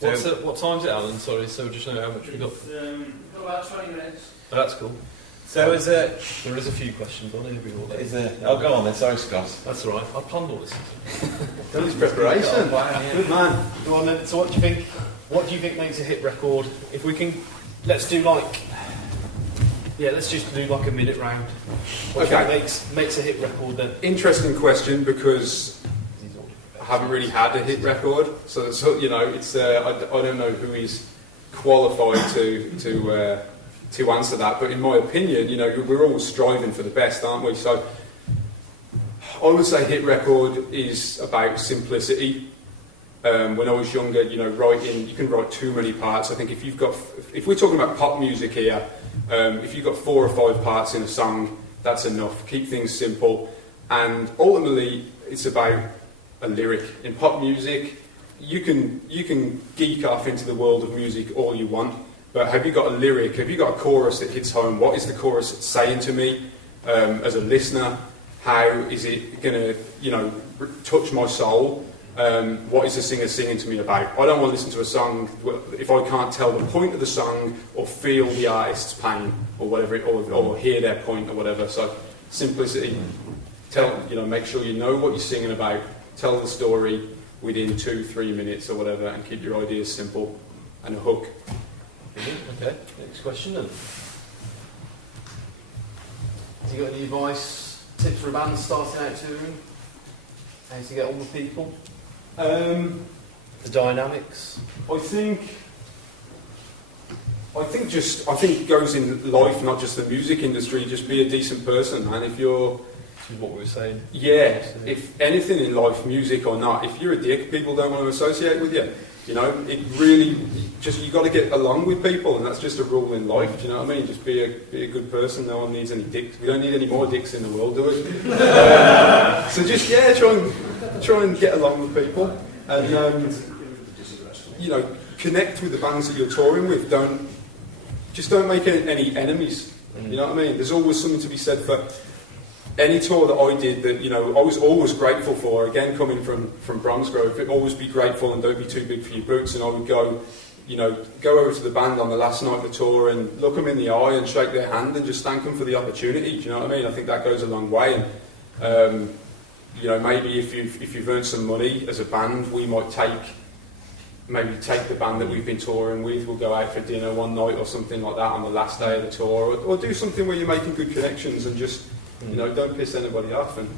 What time's it, Alan? Sorry, so just know how much we got. We've got about 20 minutes. Oh, that's cool. So is it? There is a few questions on it. Is it? Oh, go on then. Sorry, Scott. That's all right. I planned all this. Done his preparation. Good man. Go on then. So, what do you think? What do you think makes a hit record? If we can, let's do like. Yeah, let's just do like a minute round. What do you think makes a hit record then? Interesting question, because I haven't really had a hit record, so you know, it's I don't know who is qualified to answer that. But in my opinion, you know, we're always striving for the best, aren't we? So I would say hit record is about simplicity. When I was younger, you know, writing, you can write too many parts. I think if we're talking about pop music here, if you've got 4 or 5 parts in a song, that's enough. Keep things simple, and ultimately, it's about a lyric. In pop music, you can geek off into the world of music all you want, but have you got a lyric? Have you got a chorus that hits home? What is the chorus saying to me as a listener? How is it going to, you know, touch my soul? What is the singer singing to me about? I don't want to listen to a song if I can't tell the point of the song or feel the artist's pain or whatever, or hear their point or whatever. So simplicity. Make sure you know what you're singing about. Tell the story within 2-3 minutes or whatever, and keep your ideas simple and a hook. Okay. Next question then. Has he got any advice, tips for a band starting out touring? How to get on with people? The dynamics. I think it goes in life, not just the music industry. Just be a decent person, man. If you're, this is what we were saying. Yeah. If anything in life, music or not, if you're a dick, people don't want to associate with you. You know, it really just, you got to get along with people, and that's just a rule in life. Do you know what I mean? Just be a good person. No one needs any dicks. We don't need any more dicks in the world, do we? So just try and get along with people, and you know, connect with the bands that you're touring with. Don't make any enemies. You know what I mean? There's always something to be said for any tour that I did that, you know, I was always grateful for. Again, coming from Bromsgrove, always be grateful and don't be too big for your boots. And I would go over to the band on the last night of the tour and look them in the eye and shake their hand and just thank them for the opportunity. Do you know what I mean? I think that goes a long way. And you know, maybe if you've earned some money as a band, we might take the band that we've been touring with. We'll go out for dinner one night or something like that on the last day of the tour, or do something where you're making good connections and just, you know, don't piss anybody off. And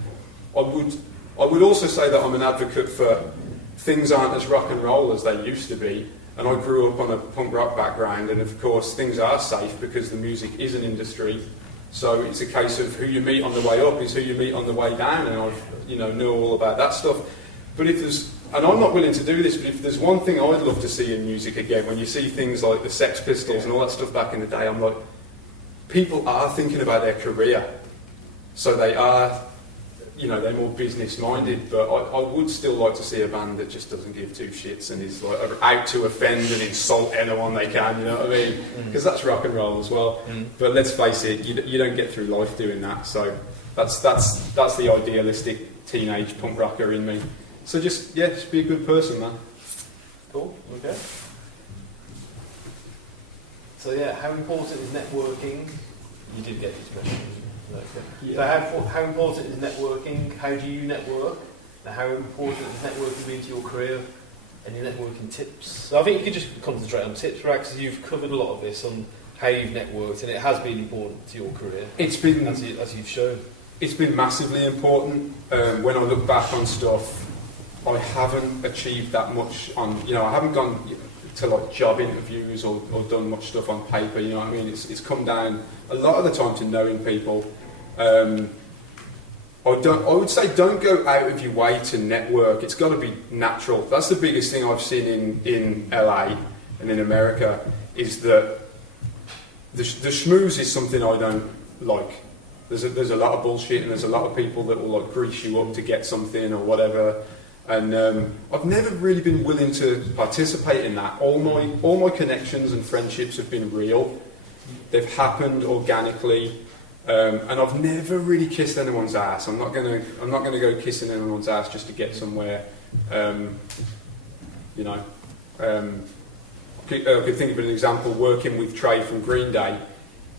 I would also say that I'm an advocate for things aren't as rock and roll as they used to be. And I grew up on a punk rock background, and of course things are safe because the music is an industry. So it's a case of who you meet on the way up is who you meet on the way down, and I've, you know all about that stuff. But and I'm not willing to do this, but if there's one thing I'd love to see in music again, when you see things like the Sex Pistols and all that stuff back in the day, I'm like, people are thinking about their career. So they are, you know, they're more business-minded, but I would still like to see a band that just doesn't give two shits and is like out to offend and insult anyone they can, you know what I mean? Because that's rock and roll as well. But let's face it, you don't get through life doing that. So that's the idealistic teenage punk rocker in me. So just be a good person, man. Cool, okay. So yeah, how important is networking? You did get this question. Okay. Yeah. So how important is networking? How do you network? And how important is networking been to your career? Any networking tips? So I think you could just concentrate on tips, right? Because you've covered a lot of this on how you've networked, and it has been important to your career. It's been, as you've shown. It's been massively important. When I look back on stuff, I haven't achieved that much on, you know, I haven't gone to like job interviews or done much stuff on paper, you know what I mean? It's come down a lot of the time to knowing people. I would say don't go out of your way to network. It's got to be natural. That's the biggest thing I've seen in LA and in America, is that the schmooze is something I don't like. There's a lot of bullshit, and there's a lot of people that will like grease you up to get something or whatever. And I've never really been willing to participate in that. All my connections and friendships have been real. They've happened organically. And I've never really kissed anyone's ass. I'm not gonna go kissing anyone's ass just to get somewhere. You know, I could think of an example working with Trey from Green Day.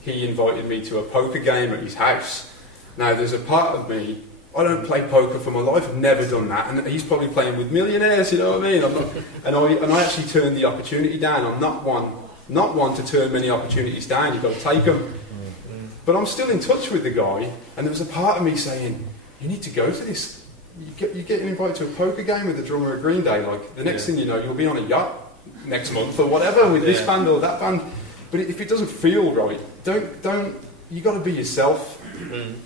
He invited me to a poker game at his house. Now, there's a part of me, I don't play poker for my life, I've never done that, and he's probably playing with millionaires, you know what I mean? And I actually turned the opportunity down. I'm not one to turn many opportunities down, you've got to take them. But I'm still in touch with the guy, and there was a part of me saying, you need to go to this. You get invited to a poker game with the drummer of Green Day, like the next thing you know, you'll be on a yacht next month or whatever with this band or that band. But if it doesn't feel right, don't. You got to be yourself.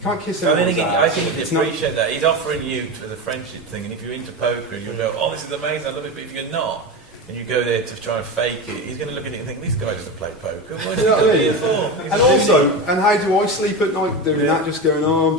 Can't kiss anyone's ass. I think you appreciate that. He's offering you to the friendship thing, and if you're into poker, you'll go, "Oh, this is amazing, I love it." But if you're not, and you go there to try and fake it, he's going to look at it and think, "This guy doesn't play poker. What's he got here for?" And also, and how do I sleep at night doing that? Just going, I'm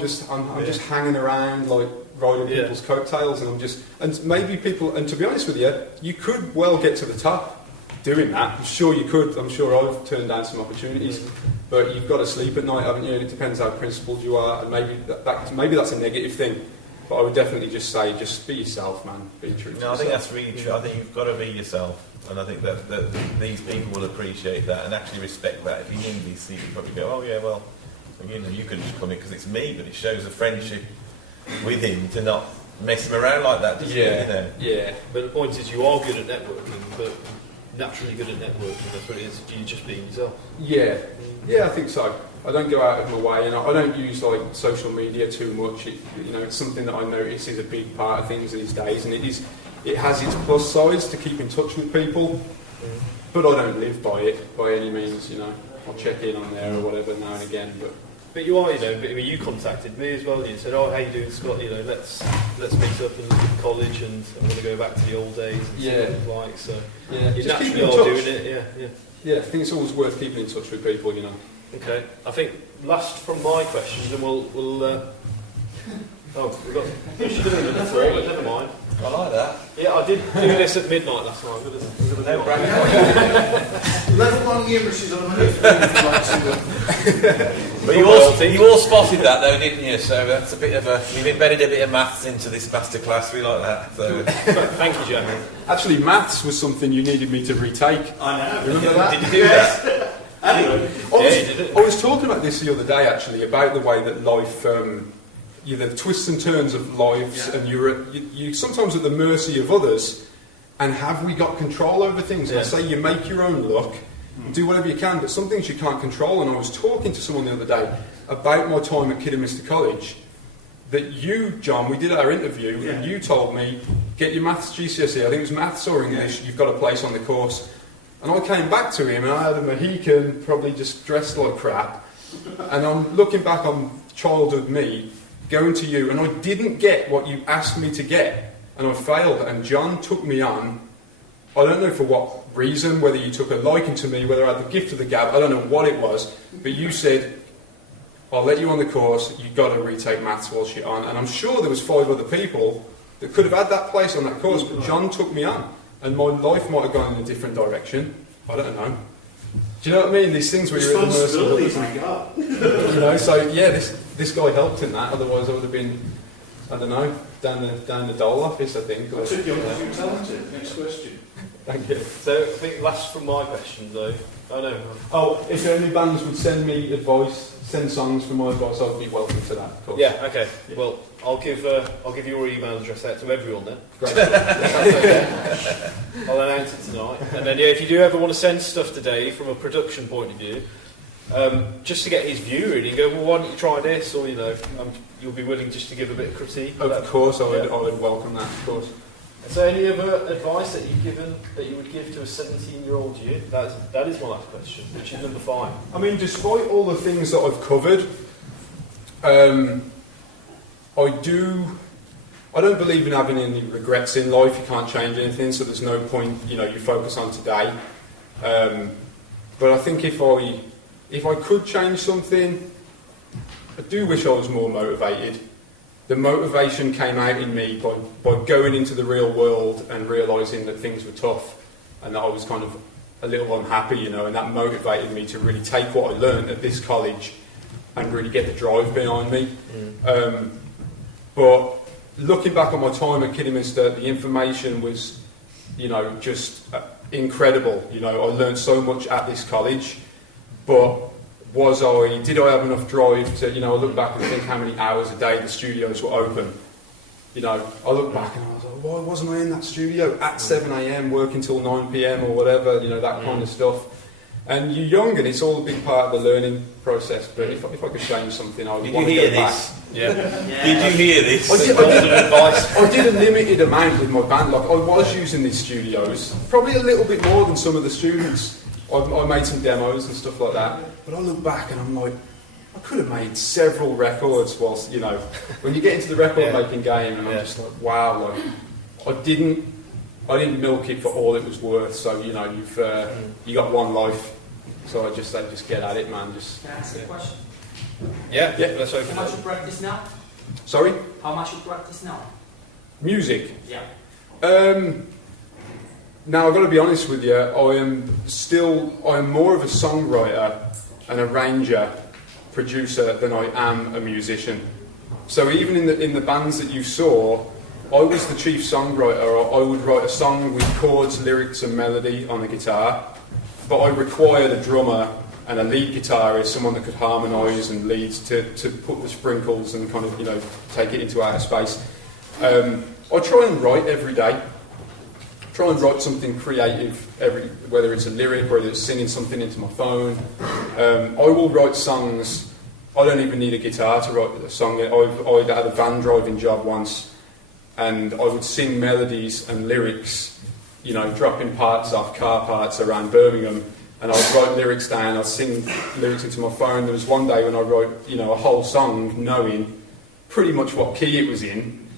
just hanging around, like riding people's coattails, and maybe people. And to be honest with you, you could well get to the top doing that. I'm sure you could. I'm sure I've turned down some opportunities. But you've got to sleep at night, haven't you? And it depends how principled you are, and maybe that's a negative thing. But I would definitely just say, just be yourself, man. Be true to yourself. I think that's really true. I think you've got to be yourself, and I think that these people will appreciate that and actually respect that. If you in these seats, you probably go, "Oh yeah, well, you could just come in because it's me," but it shows a friendship with him to not mess him around like that. Yeah. But the point is, you are good at networking, but naturally good at networking. That's what it is. You're just being yourself. Yeah, I think so. I don't go out of my way, and I don't use like social media too much. It's something that I notice is a big part of things these days, and it has its plus sides to keep in touch with people, but I don't live by it by any means. I'll check in on there or whatever now and again, But you are, you contacted me as well. You said, "Oh, how you doing, Scott? Let's meet up in college, and I want to go back to the old days." And see what it's like. So you just naturally keep in are touch. doing it. Yeah, I think it's always worth keeping in touch with people. Okay, I think last from my questions, and we'll we've got. We should do it before, but never mind. I like that. Yeah, I did do this at midnight last night. Level 1 numeracy is on a minute. But you all spotted that though, didn't you? So that's a bit of you've embedded a bit of maths into this masterclass. We like that. So. Thank you, Jamie. Actually, maths was something you needed me to retake. I know. Remember that? Did you do that? I was talking about this the other day, actually, about the way that life, the twists and turns of lives, and you're sometimes at the mercy of others. And have we got control over things? I say you make your own luck, do whatever you can, but some things you can't control. And I was talking to someone the other day about my time at Kidderminster College. That you, John, we did our interview, and you told me, get your maths GCSE, I think it was maths or English, you've got a place on the course. And I came back to him, and I had a Mohican, probably just dressed like crap. And I'm looking back on childhood me, going to you, and I didn't get what you asked me to get. And I failed, and John took me on. I don't know for what reason, whether you took a liking to me, whether I had the gift of the gab, I don't know what it was. But you said, I'll let you on the course, you've got to retake maths whilst you're on. And I'm sure there was 5 other people that could have had that place on that course, but John took me on. And my life might have gone in a different direction. I don't know. Do you know what I mean? These things where you're at the mercy of others. So yeah, this guy helped in that. Otherwise, I would have been, I don't know, down the dole office, I think. I took you on because you're talented. Next question. Thank you. So I think last from my questions, though. If any bands would send me advice, send songs for my advice, I'd be welcome to that. Of course. Yeah. Okay. Yeah. Well, I'll give your email address out to everyone then. Great. I'll announce it tonight. And then if you do ever want to send stuff to Dave from a production point of view, just to get his view, really, you go, well, why don't you try this, or you'll be willing just to give a bit of critique. Of course, I would welcome that. Of course. So, any other advice that you would give to a 17-year-old you? That is my last question, which is number 5. I mean, despite all the things that I've covered, I don't believe in having any regrets in life. You can't change anything, so there's no point. You focus on today. But I think if I could change something, I do wish I was more motivated. The motivation came out in me by going into the real world and realising that things were tough and that I was kind of a little unhappy, and that motivated me to really take what I learned at this college and really get the drive behind me. But looking back on my time at Kidderminster, the information was, just incredible. You know, I learned so much at this college, but did I have enough drive to, you know, I look back and think how many hours a day the studios were open. You know, I look back and I was like, why wasn't I in that studio at 7 a.m. working till 9 p.m. or whatever, you know, that kind of stuff. And you're young and it's all a big part of the learning process, but if I could change something, I would want to go back. Yeah. Did you hear this? I did a limited amount with my band. Like, I was using these studios, probably a little bit more than some of the students. I made some demos and stuff like that, but I look back and I'm like, I could have made several records whilst, you know, when you get into the record making game, and I'm just like, wow, like, I didn't milk it for all it was worth. So, you know, you got one life. So I just say, just get at it, man. Can I ask a question? Yeah, let's open How much you practice now? Sorry? How much you practice now? Music. Yeah. Now I've got to be honest with you. I am more of a songwriter, an arranger, producer than I am a musician. So even in the bands that you saw, I was the chief songwriter. I would write a song with chords, lyrics, and melody on the guitar. But I required a drummer and a lead guitarist, someone that could harmonise and lead to put the sprinkles and kind of, you know, take it into outer space. I try and write every day. Try and write something creative, whether it's a lyric, whether it's singing something into my phone. I will write songs. I don't even need a guitar to write a song. I had a van driving job once, and I would sing melodies and lyrics, you know, dropping parts off car parts around Birmingham, and I'd write lyrics down, I'd sing lyrics into my phone. There was one day when I wrote, you know, a whole song knowing pretty much what key it was in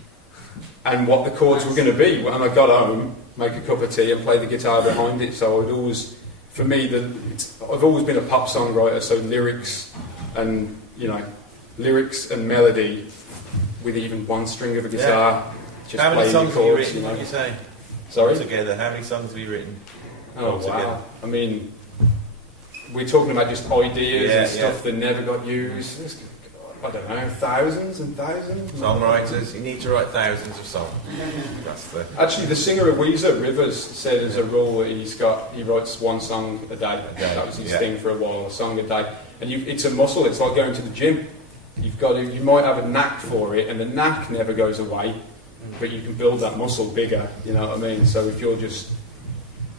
and what the chords were going to be. When I got home, make a cup of tea and play the guitar behind it. So I've always been a pop songwriter, so lyrics and melody with even one string of a guitar. Yeah. Just how many songs chords, have you written, you know. would you say? Sorry? Altogether, how many songs have you written? Oh, altogether? wow. I mean, we're talking about just ideas and stuff that never got used. I don't know, thousands and thousands. Songwriters, you need to write thousands of songs. Actually, the singer of Weezer, Rivers, said as a rule that he writes one song a day. That was his thing for a while, a song a day. And it's a muscle. It's like going to the gym. You might have a knack for it, and the knack never goes away. But you can build that muscle bigger. You know what I mean? So if you're just,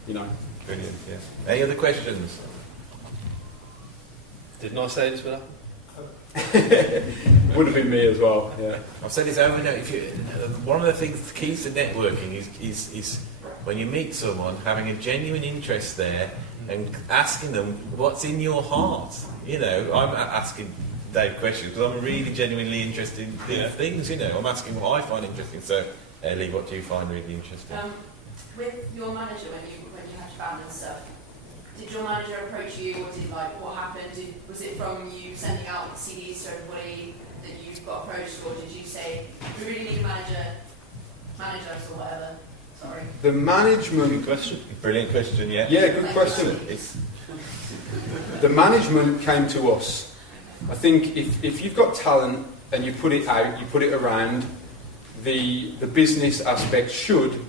you know. Brilliant. Yeah. Any other questions? Didn't I say this for that? Would have been me as well. Yeah. I've said this over and over. One of the things, the keys to networking is when you meet someone, having a genuine interest there and asking them what's in your heart. You know, I'm asking Dave questions because I'm really genuinely interested in things. You know, I'm asking what I find interesting. So, Ellie, what do you find really interesting? With your manager, when you had your band and stuff, did your manager approach you, or what happened? Was it from you sending out CDs to everybody that you got approached, or did you say, we really need a manager us or whatever? Sorry. The management... Good question. Brilliant question, yeah. Yeah, good question. The management came to us. I think if you've got talent and you put it out, you put it around, the business aspect should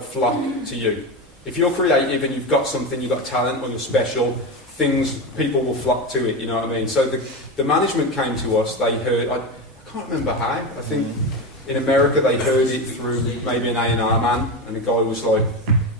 flock to you. If you're creative and you've got something, you've got talent or you're special, people will flock to it, you know what I mean? So the management came to us, they heard, I can't remember how, I think in America they heard it through maybe an A&R man, and the guy was like,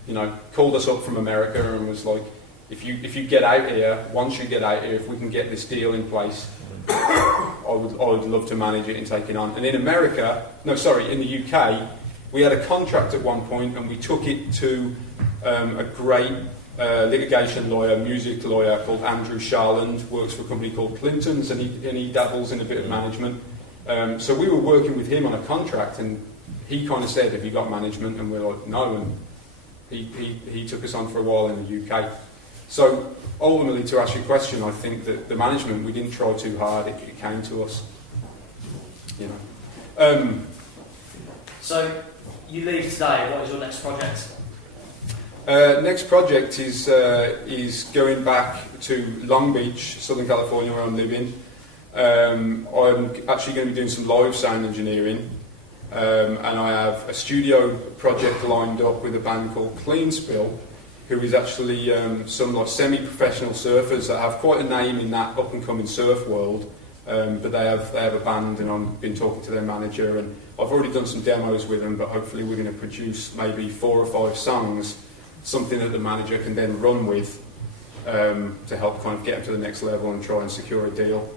you know, called us up from America and was like, if you get out here, once you get out here, if we can get this deal in place, I would love to manage it and take it on. And in in the UK, we had a contract at one point and we took it to a great litigation lawyer, music lawyer called Andrew Sharland, works for a company called Clinton's, and he dabbles in a bit of management. So we were working with him on a contract, and he kind of said, have you got management? And we're like, no, and he took us on for a while in the UK. So ultimately, to ask your question, I think that the management, we didn't try too hard, it came to us. You know. So you leave today, what is your next project? Next project is going back to Long Beach, Southern California, where I'm living. I'm actually going to be doing some live sound engineering, and I have a studio project lined up with a band called Clean Spill, who is actually some like semi-professional surfers that have quite a name in that up-and-coming surf world. But they have a band, and I've been talking to their manager, and I've already done some demos with them. But hopefully, we're going to produce maybe 4 or 5 songs, something that the manager can then run with to help kind of get them to the next level and try and secure a deal.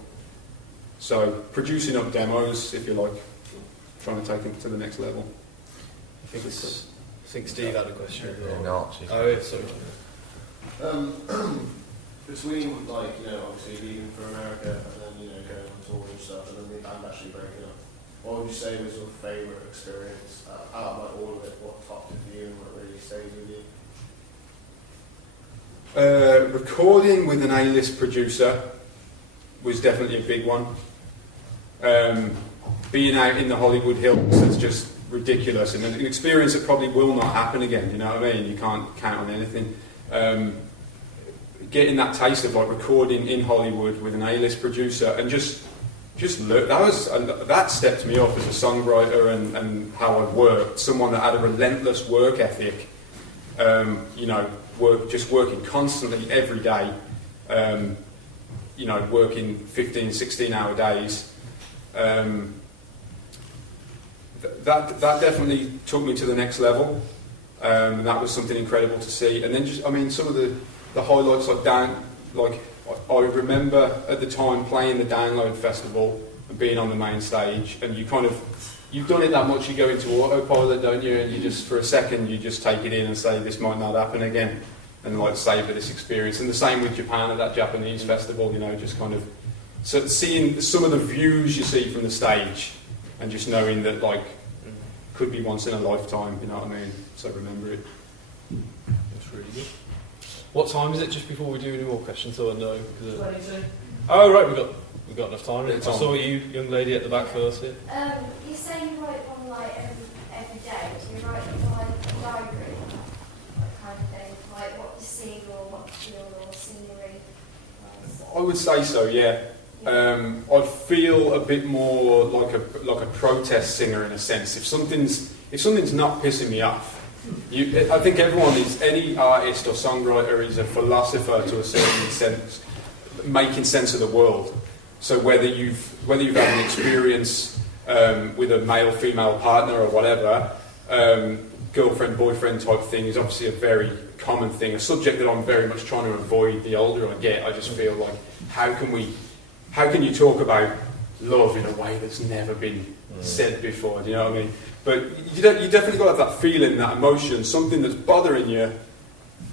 So producing up demos, if you like, trying to take them to the next level. I think Steve had a question as well. No, Archie. Oh, yeah, sorry. Between, like, you know, obviously leaving for America and then, you know, going on tour and stuff, and then the band actually breaking up, what would you say was your favourite experience out of like all of it? What topped it for you and what really stays with you? Recording with an A-list producer was definitely a big one. Being out in the Hollywood Hills is just ridiculous, and an experience that probably will not happen again. You know what I mean? You can't count on anything. Getting that taste of like recording in Hollywood with an A-list producer and just look, that stepped me up as a songwriter and how I worked. Someone that had a relentless work ethic. You know, working constantly every day. You know, working 15, 16-hour days. That definitely took me to the next level. And that was something incredible to see. And then just, I mean, some of the highlights I remember at the time playing the Download Festival and being on the main stage, and you've done it that much, you go into autopilot, don't you? And you just, for a second, you just take it in and say, this might not happen again, and like savour this experience. And the same with Japan at that Japanese festival, you know, just kind of seeing some of the views you see from the stage, and just knowing that like could be once in a lifetime, you know what I mean? So remember it. That's really good. What time is it? Just before we do any more questions, so I know. 22. Oh right, we've got enough time. I It's on. saw you, young lady at the back first here. You say you write one like every day. Do you write like a diary, like kind of thing, like what you see or what you feel or scenery? I would say so, yeah. I feel a bit more like a protest singer in a sense. If something's not pissing me off, I think any artist or songwriter is a philosopher to a certain sense, making sense of the world. So whether you've had an experience with a male-female partner or whatever, girlfriend-boyfriend type thing is obviously a very common thing, a subject that I'm very much trying to avoid the older I get. I just feel like, how can you talk about love in a way that's never been said before, do you know what I mean? But you definitely got to have that feeling, that emotion, something that's bothering you,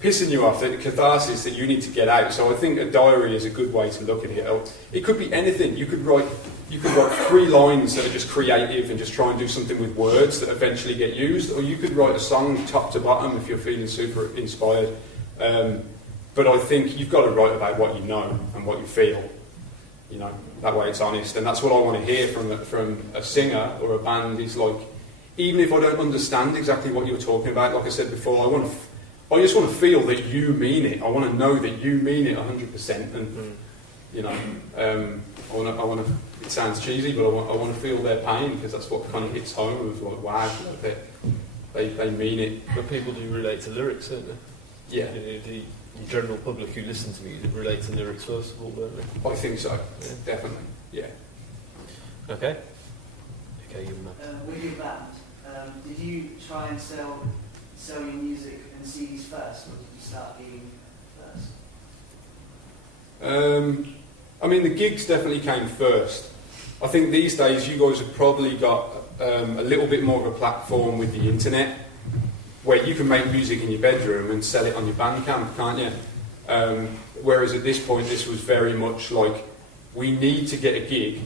pissing you off, that catharsis that you need to get out. So I think a diary is a good way to look at it. It could be anything. You could write 3 lines that are just creative and just try and do something with words that eventually get used, or you could write a song top to bottom if you're feeling super inspired. But I think you've got to write about what you know and what you feel. You know, that way it's honest, and that's what I want to hear from a singer or a band. Is like, even if I don't understand exactly what you're talking about, like I said before, I just want to feel that you mean it. I want to know that you mean it 100%, and you know, I want to. It sounds cheesy, but I want to feel their pain, because that's what kind of hits home. Of like, wow, they mean it. But people do relate to lyrics, don't they? Yeah. You know, the general public who listen to music relate to lyrics first of all, don't they? I think so. Yeah, definitely. Yeah. Okay, you man. With your band, did you try and sell your music and CDs first, or did you start gigging first? I mean, the gigs definitely came first. I think these days you guys have probably got a little bit more of a platform with the internet, where you can make music in your bedroom and sell it on your Bandcamp, can't you? Whereas at this point, this was very much like, we need to get a gig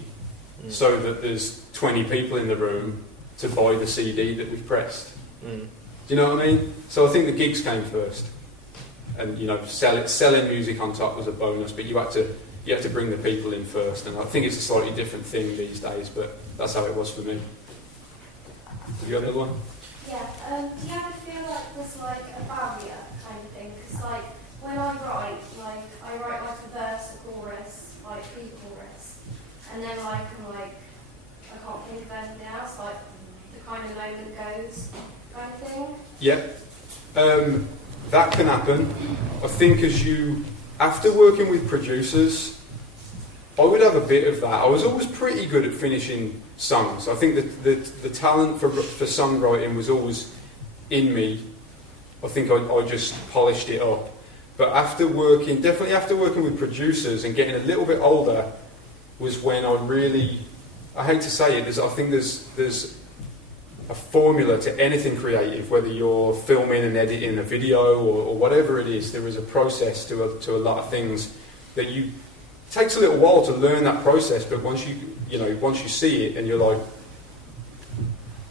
so that there's 20 people in the room to buy the CD that we've pressed. Do you know what I mean? So I think the gigs came first, and you know, selling music on top was a bonus, but you had to bring the people in first, and I think it's a slightly different thing these days, but that's how it was for me. Have you got another one? Yeah. Do you ever feel like there's like a barrier kind of thing? Because like when I write like a verse, a chorus, like pre-chorus, and then I can't think of anything else. Like the kind of moment goes, kind of thing. Yeah. that can happen. I think after working with producers, I would have a bit of that. I was always pretty good at finishing songs. I think that the talent for songwriting was always in me. I think I just polished it up. But definitely after working with producers and getting a little bit older, was when I hate to say it, I think there's a formula to anything creative, whether you're filming and editing a video or whatever it is. There is a process to a lot of things that it takes a little while to learn that process, but once you see it and you're like,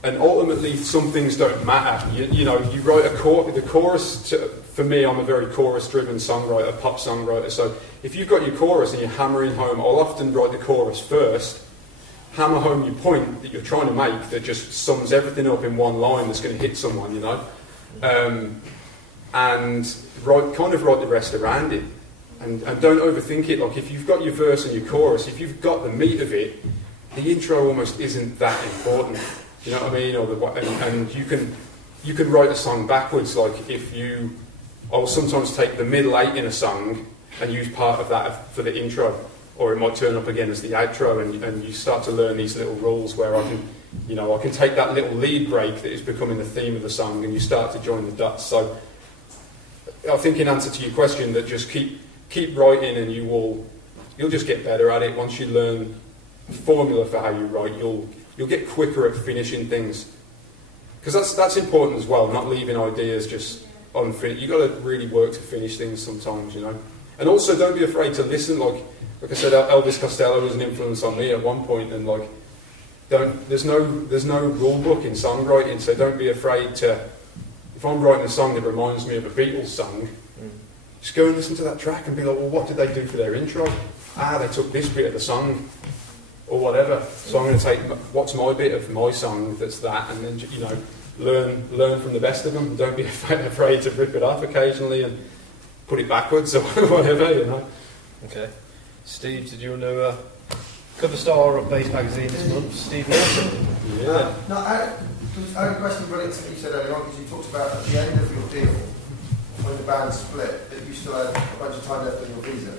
and ultimately some things don't matter. You write the chorus. For me, I'm a very chorus-driven songwriter, pop songwriter. So if you've got your chorus and you're hammering home, I'll often write the chorus first, hammer home your point that you're trying to make that just sums everything up in one line that's going to hit someone, and write the rest around it. And don't overthink it. Like if you've got your verse and your chorus, if you've got the meat of it, the intro almost isn't that important. You know what I mean? And you can write a song backwards. Like I will sometimes take the middle 8 in a song and use part of that for the intro, or it might turn up again as the outro, and you start to learn these little rules where I can take that little lead break that is becoming the theme of the song, and you start to join the dots. So I think in answer to your question, that just keep writing, and you'll just get better at it. Once you learn the formula for how you write, you'll get quicker at finishing things, because that's important as well. Not leaving ideas just unfinished. You've got to really work to finish things sometimes, And also, don't be afraid to listen. Like I said, Elvis Costello was an influence on me at one point, and there's no rule book in songwriting, so don't be afraid to. If I'm writing a song that reminds me of a Beatles song, just go and listen to that track and be like, well, what did they do for their intro? They took this bit of the song, or whatever. So I'm going to take what's my bit of my song that's that, and then learn from the best of them. Don't be afraid to rip it off occasionally and put it backwards or whatever. Okay. Steve, did you want to cover star of Bass Magazine this month? Steve Warsop. Yeah. No, I had a question related to what you said earlier on, because you talked about at the end of your deal, when the band split, that you still had a bunch of time left on your visa.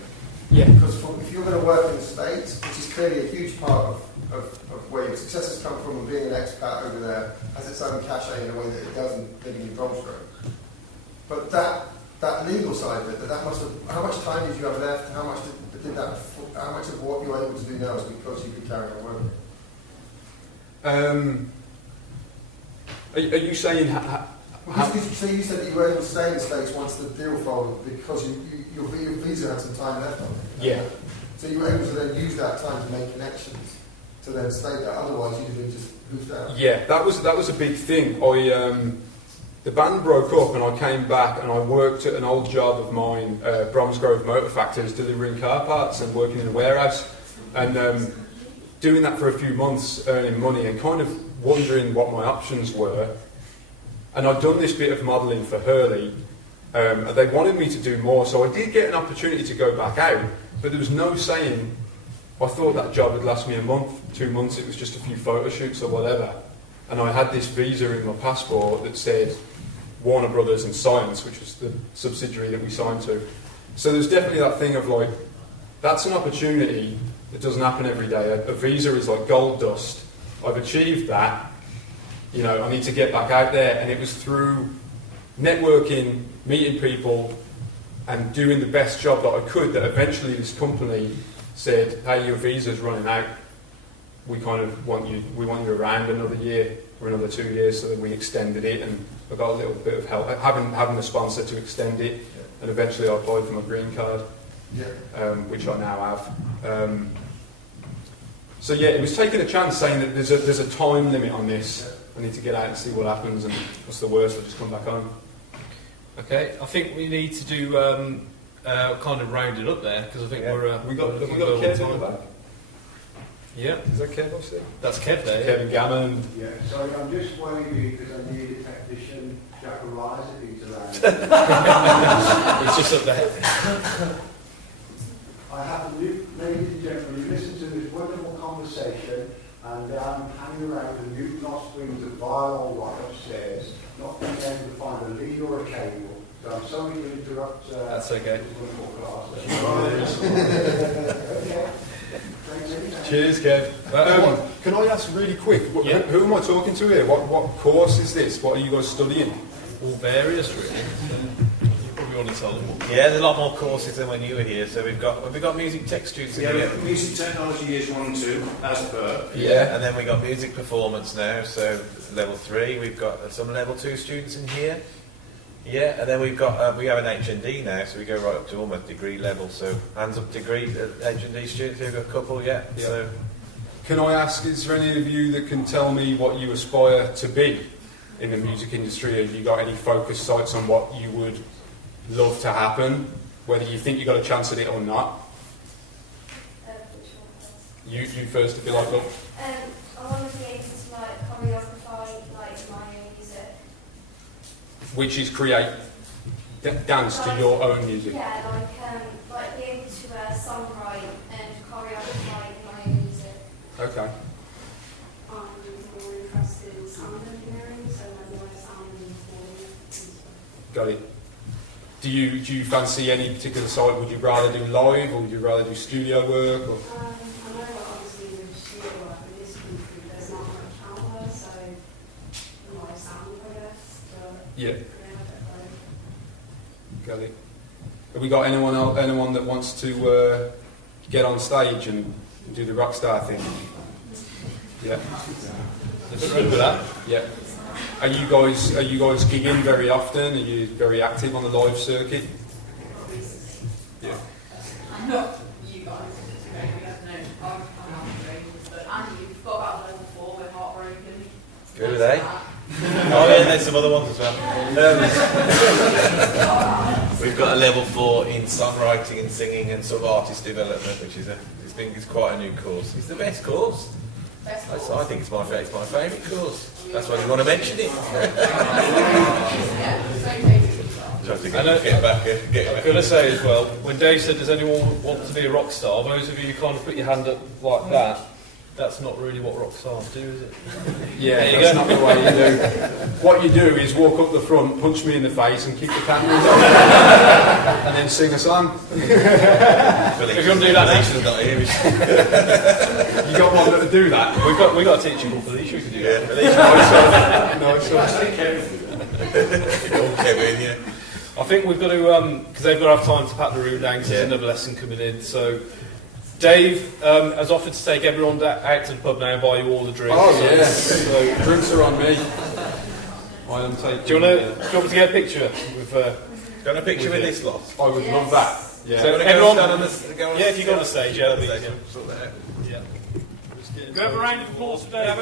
Yeah. Because if you're going to work in the States, which is clearly a huge part of where your success has come from, and being an expat over there has its own cachet in a way that it doesn't living in Bromsgrove. But that legal side of it, how much time did you have left? How much of what you're able to do now is because you could carry on working? Are you saying? So you said that you were able to stay in the States once the deal folded because your visa had some time left on it. Yeah. So you were able to then use that time to make connections to then stay there. Otherwise, you'd have been just moved out. Yeah, that was a big thing. The band broke up, and I came back and I worked at an old job of mine, Bromsgrove Motor Factors, delivering car parts and working in a warehouse, and doing that for a few months, earning money and kind of wondering what my options were. And I'd done this bit of modelling for Hurley, and they wanted me to do more, so I did get an opportunity to go back out, but there was no saying. I thought that job would last me a month, 2 months, it was just a few photo shoots or whatever. And I had this visa in my passport that said Warner Brothers and Science, which was the subsidiary that we signed to. So there's definitely that thing of like, that's an opportunity that doesn't happen every day. A visa is like gold dust. I've achieved that. I need to get back out there. And it was through networking, meeting people, and doing the best job that I could that eventually this company said, hey, your visa's running out. We want you around another year or another 2 years, so that we extended it, and I got a little bit of help having a sponsor to extend it, and eventually I applied for my green card, which I now have. So yeah, it was taking a chance, saying that there's a time limit on this. I need to get out and see what happens, and what's the worst? I'll just come back home. Okay, I think we need to do kind of round it up there, because I think we got Kev in the back. Yeah, is that Kev? Obviously, that's Kev there. Kevin Gammon. Yeah, sorry, I'm just wondering because I need a technician, Jack Arise, if he's around. It's just up there. I have, ladies and gentlemen, you listen to this wonderful conversation, and I'm hanging around the Newton Springs of Vile right upstairs, not being able to find a lead or a cable. So I'm sorry to interrupt. That's okay. Okay. Cheers, Kev. Can I ask really quick, who am I talking to here? What course is this? What are you guys studying? All various, really. You probably want to tell them. Yeah, there's a lot more courses than when you were here. So we've got music tech students in here. Music technology years 1 and 2, as per. Yeah, and then we've got music performance now, so level 3. We've got some level 2 students in here. Yeah, and then we have an HND now, so we go right up to almost degree level. So hands up degree HND students. We've got a couple, yeah. So, can I ask, is there any of you that can tell me what you aspire to be in the music industry? Have you got any focus sites on what you would love to happen, whether you think you got a chance at it or not? You first, if you like. I want to be able to choreography my own music. Which is create dance to your own music. Yeah, like be able to songwrite and choreography my own music. Okay. I'm more interested in sound engineering, so I want to sound engineering. Got it. Do you fancy any particular site? Would you rather do live, or would you rather do studio work? Or? I know that obviously with studio work in this country there's not much out there, so live sound, I guess. But Yeah. Got it. Have we got anyone that wants to get on stage and do the rock star thing? Yeah. Let's go with that. Yeah. Are you guys gigging very often? Are you very active on the live circuit? Yeah. I'm not you guys, I'm not but Andy, you've got about level 4 with Heartbroken. Who are they? Oh yeah, there's some other ones as well. We've got a level 4 in songwriting and singing and sort of artist development, which is it's quite a new course. It's the best course. I think it's my favourite course. That's why you want to mention it. I'm going to say as well, when Dave said, does anyone want to be a rock star, those of you who kind of put your hand up like that, that's not really what rock stars do, is it? Yeah, that's not the way you do. What you do is walk up the front, punch me in the face and kick the cameras off, and then sing a song. If you want to do that, you got one that to do that. We got a teacher called Felicia who can do that. Kevin, I think we've got to, because they've got to have time to pack the room down because there's another lesson coming in. So Dave has offered to take everyone out to the pub now and buy you all the drinks. Oh yes, so drinks are on me. I am taking. Do you want to get a picture with? Got a picture with this lot? I would love that. Yeah. So everyone, if you go on the stage, yeah, that'll be easier. Yeah. Go have a round of applause for Dave.